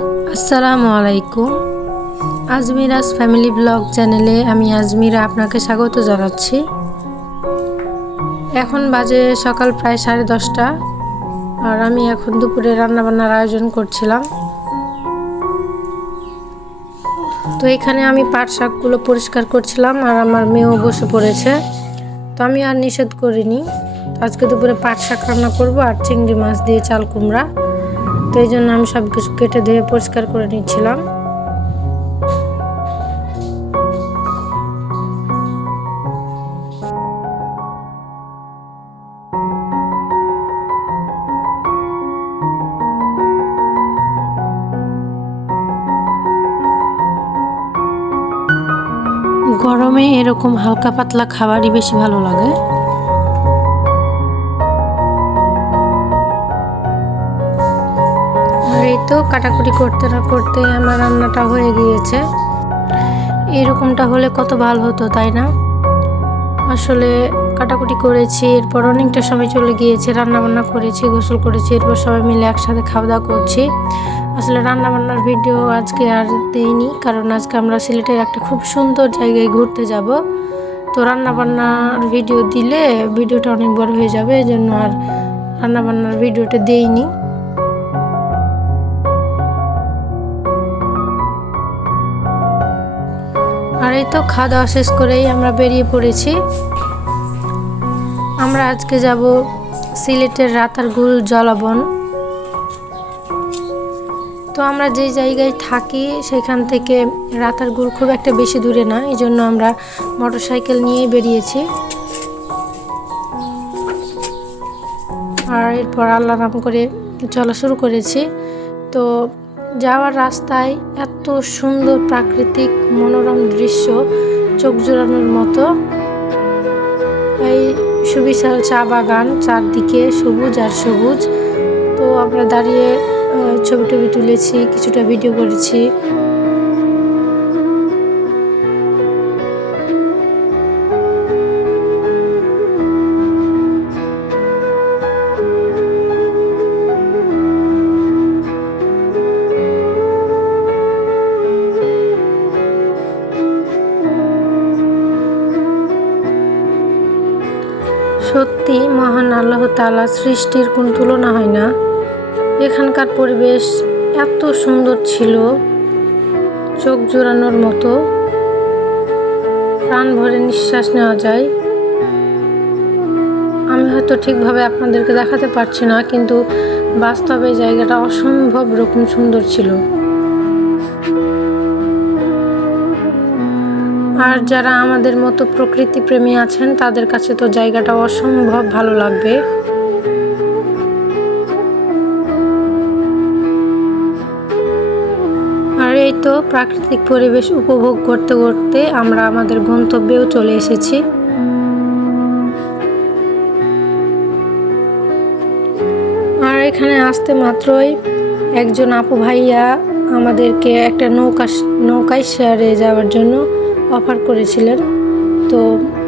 আসসালামু আলাইকুম। আজমিরাস family blog চ্যানেলে আমি আজমিরা আপনাকে স্বাগত জানাচ্ছি। এখন বাজে সকাল প্রায় 10:30, আর আমি এখন দুপুরে রান্নাবান্নার আয়োজন করছিলাম। তো এখানে আমি পাট শাকগুলো পরিষ্কার করছিলাম, আর আমার মেয়েও বসে পড়েছে। তো আমি আর নিষেধ করিনি। আজকে দুপুরে পাট শাক রান্না করব আর চিংড়ি মাছ দিয়ে চাল কুমড়া। তো এই জন্য আমি সব কিছু কেটে ধুয়ে পরিষ্কার করে নিচ্ছিলাম। গরমে এরকম হালকা পাতলা খাবারই বেশি ভালো লাগে। আর এই তো কাটাকুটি করতে না করতে আমার রান্নাটা হয়ে গিয়েছে। এরকমটা হলে কত ভালো হতো, তাই না? আসলে কাটাকুটি করেছি, এরপর অনেকটা সময় চলে গিয়েছে, রান্নাবান্না করেছি, গোসল করেছি, এরপর সবাই মিলে একসাথে খাওয়া দাওয়া করছি। আসলে রান্নাবান্নার ভিডিও আজকে আর দেইনি, কারণ আজকে আমরা সিলেটের একটা খুব সুন্দর জায়গায় ঘুরতে যাব। তো রান্নাবান্নার ভিডিও দিলে ভিডিওটা অনেক বড় হয়ে যাবে, এই জন্য আর রান্নাবান্নার ভিডিওটা দেইনি। আর এই তো খাওয়া দাওয়া শেষ করেই আমরা বেরিয়ে পড়েছি। আমরা আজকে যাব সিলেটের রাতারগুল জলাবন। তো আমরা যে জায়গায় থাকি সেখান থেকে রাতারগুল খুব একটা বেশি দূরে না, এই জন্য আমরা মোটরসাইকেল নিয়েই বেরিয়েছি। আর এরপর আল্লাহ নাম করে চলা শুরু করেছি। তো যাওয়ার রাস্তায় এত সুন্দর প্রাকৃতিক মনোরম দৃশ্য, চোখ জোড়ানোর মতো। এই সুবিশাল চা বাগান, চারদিকে সবুজ আর সবুজ। তো আমরা দাঁড়িয়ে ছবি টবি তুলেছি, কিছুটা ভিডিও করেছি। সত্যি মহান আল্লাহ তাআলা সৃষ্টির কোনো তুলনা হয় না। এখানকার পরিবেশ এত সুন্দর ছিল, চোখ জোড়ানোর মতো, প্রাণ ভরে নিঃশ্বাস নেওয়া যায়। আমি হয়তো ঠিকভাবে আপনাদেরকে দেখাতে পারছি না, কিন্তু বাস্তবে জায়গাটা অসম্ভব রকম সুন্দর ছিল। আর যারা আমাদের মতো প্রকৃতি প্রেমী আছেন তাদের কাছে তো জায়গাটা অসম্ভব ভালো লাগবে। আর এই তো প্রাকৃতিক পরিবেশ উপভোগ করতে করতে আমরা আমাদের গন্তব্যেও চলে এসেছি। আর এখানে আসতে মাত্রই একজন আপু ভাইয়া আমাদেরকে একটা নৌকায় শেয়ারে যাওয়ার জন্য অফার করেছিলেন। তো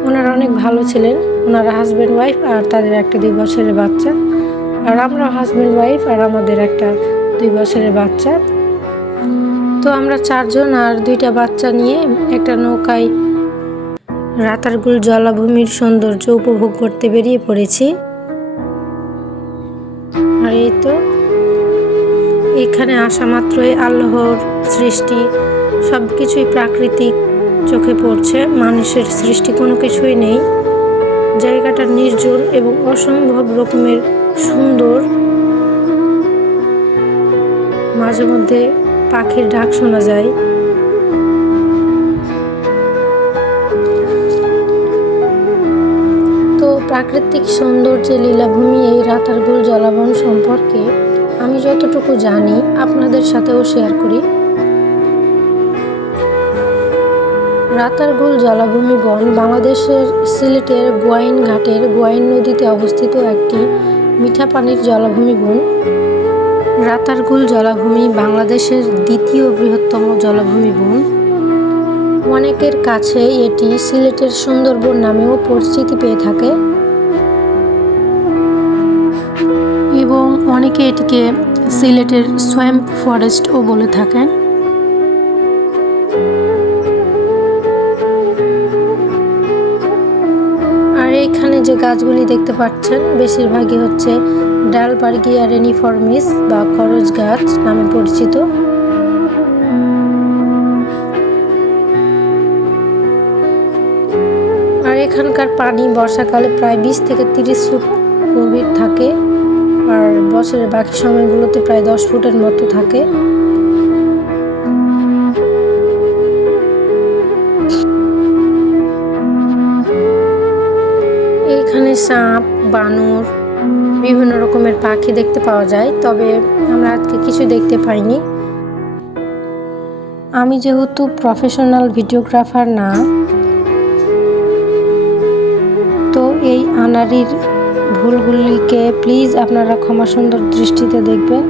ওনারা অনেক ভালো ছিলেন। ওনারা হাজব্যান্ড ওয়াইফ, আর তাদের একটা 2 বছরের বাচ্চা। আর আমরা হাজব্যান্ড ওয়াইফ, আর আমাদের একটা 2 বছরের বাচ্চা। তো আমরা 4 জন আর 2টা বাচ্চা নিয়ে একটা নৌকায় রাতারগুল জলাভূমির সৌন্দর্য উপভোগ করতে বেরিয়ে পড়েছি। আর এই তো এখানে আসা মাত্রই আল্লাহর সৃষ্টি সব কিছুই প্রাকৃতিক চোখে পড়ছে, মানুষের সৃষ্টি কোনো কিছুই নেই। জায়গাটা নির্জন এবং অসম্ভব রকমের সুন্দর। মাঝে মধ্যে পাখির ডাক শোনা যায়। তো প্রাকৃতিক সৌন্দর্যের লীলাভূমি এই রাতারগুল জলাবন সম্পর্কে আমি যতটুকু জানি আপনাদের সাথেও শেয়ার করি। রাতারগুল জলাভূমি বন বাংলাদেশের সিলেটের গোয়াইন ঘাটের গোয়াইন নদীতে অবস্থিত একটি মিঠা পানির জলাভূমি বন। রাতারগুল জলাভূমি বাংলাদেশের দ্বিতীয় বৃহত্তম জলাভূমি বন। অনেকের কাছে এটি সিলেটের সুন্দরবন নামেও পরিচিতি পেয়ে থাকে এবং অনেকে এটিকে সিলেটের সোয়াম্প ফরেস্টও বলে থাকেন। আর এখানে যে গাছগুলি দেখতে পাচ্ছেন বেশিরভাগই হচ্ছে ডালবার্গিয়া রেনিফর্মিস বা করজ গাছ নামে পরিচিত। আর এখানকার পানি বর্ষাকালে প্রায় 20 থেকে 30 ফুট গভীর থাকে, আর বছরের বাকি সময়গুলোতে প্রায় 10 ফুটের মতো থাকে। এখানে সাপ, বানর, বিভিন্ন রকমের পাখি দেখতে পাওয়া যায়, তবে আমরা আজকে কিছু দেখতে পাইনি। আমি যেহেতু প্রফেশনাল ভিডিওগ্রাফার না, তো এই আনাড়ির ভুলগুলিকে প্লিজ আপনারা ক্ষমা সুন্দর দৃষ্টিতে দেখবেন।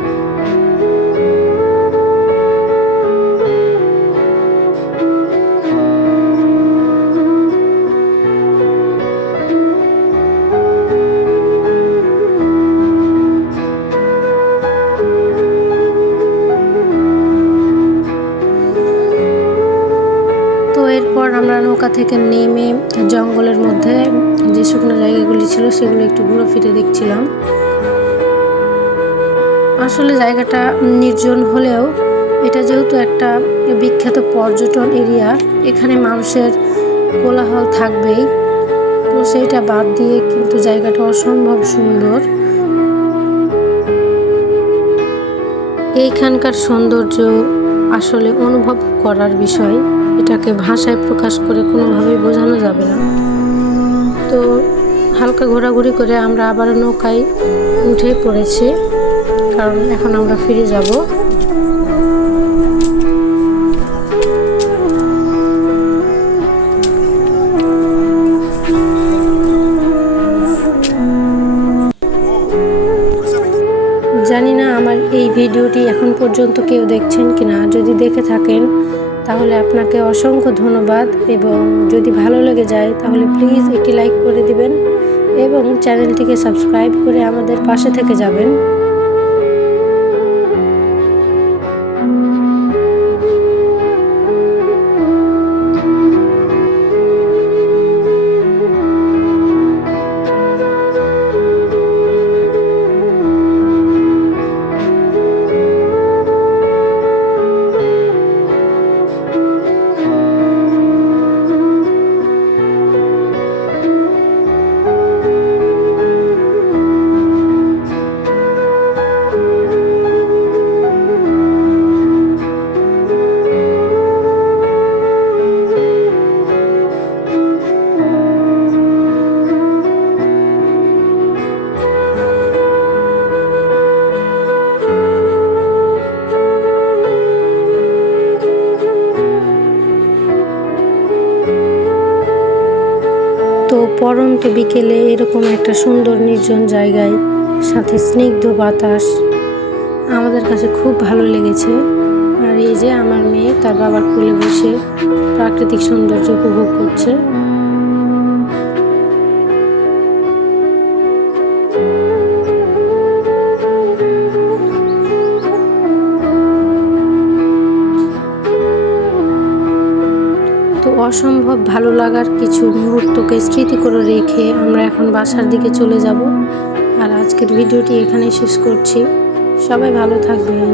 তো এরপর আমরা নৌকা থেকে নেমে জঙ্গলের মধ্যে যে শুকনো জায়গাগুলি ছিল সেগুলো একটু ঘুরে ফিরে দেখছিলাম। আসলে জায়গাটা নির্জন হলেও এটা যেহেতু একটা বিখ্যাত পর্যটন এরিয়া, এখানে মানুষের কোলাহল থাকবেই, তো সেইটা বাদ দিয়ে কিন্তু জায়গাটা অসম্ভব সুন্দর। এইখানকার সৌন্দর্য আসলে অনুভব করার বিষয়, এটাকে ভাষায় প্রকাশ করে কোনোভাবেই বোঝানো যাবে না। তো হালকা ঘোরাঘুরি করে আমরা আবার নৌকায় উঠে পড়েছি, কারণ এখন আমরা ফিরে যাব। জানি না আমার এই ভিডিওটি এখন পর্যন্ত কেউ দেখছেন কিনা, যদি দেখে থাকেন তাহলে আপনাকে অসংখ্য ধন্যবাদ, এবং যদি ভালো লেগে যায় তাহলে প্লিজ একটি লাইক করে দিবেন এবং চ্যানেলটিকে সাবস্ক্রাইব করে আমাদের পাশে থেকে যাবেন। তো পরন্ত বিকেলে এরকম একটা সুন্দর নির্জন জায়গায় সাথে স্নিগ্ধ বাতাস আমাদের কাছে খুব ভালো লেগেছে। আর এই যে আমার মেয়ে তার বাবার কোলে বসে প্রাকৃতিক সৌন্দর্য উপভোগ করছে। তো অসম্ভব ভালো লাগার কিছু মুহূর্তকে স্মৃতি করে রেখে আমরা এখন বাসার দিকে চলে যাব। আর আজকের ভিডিওটি এখানেই শেষ করছি। সবাই ভালো থাকবেন।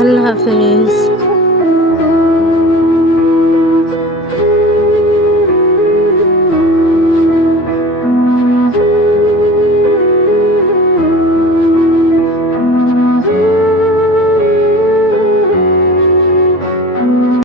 আল্লাহ হাফেজ।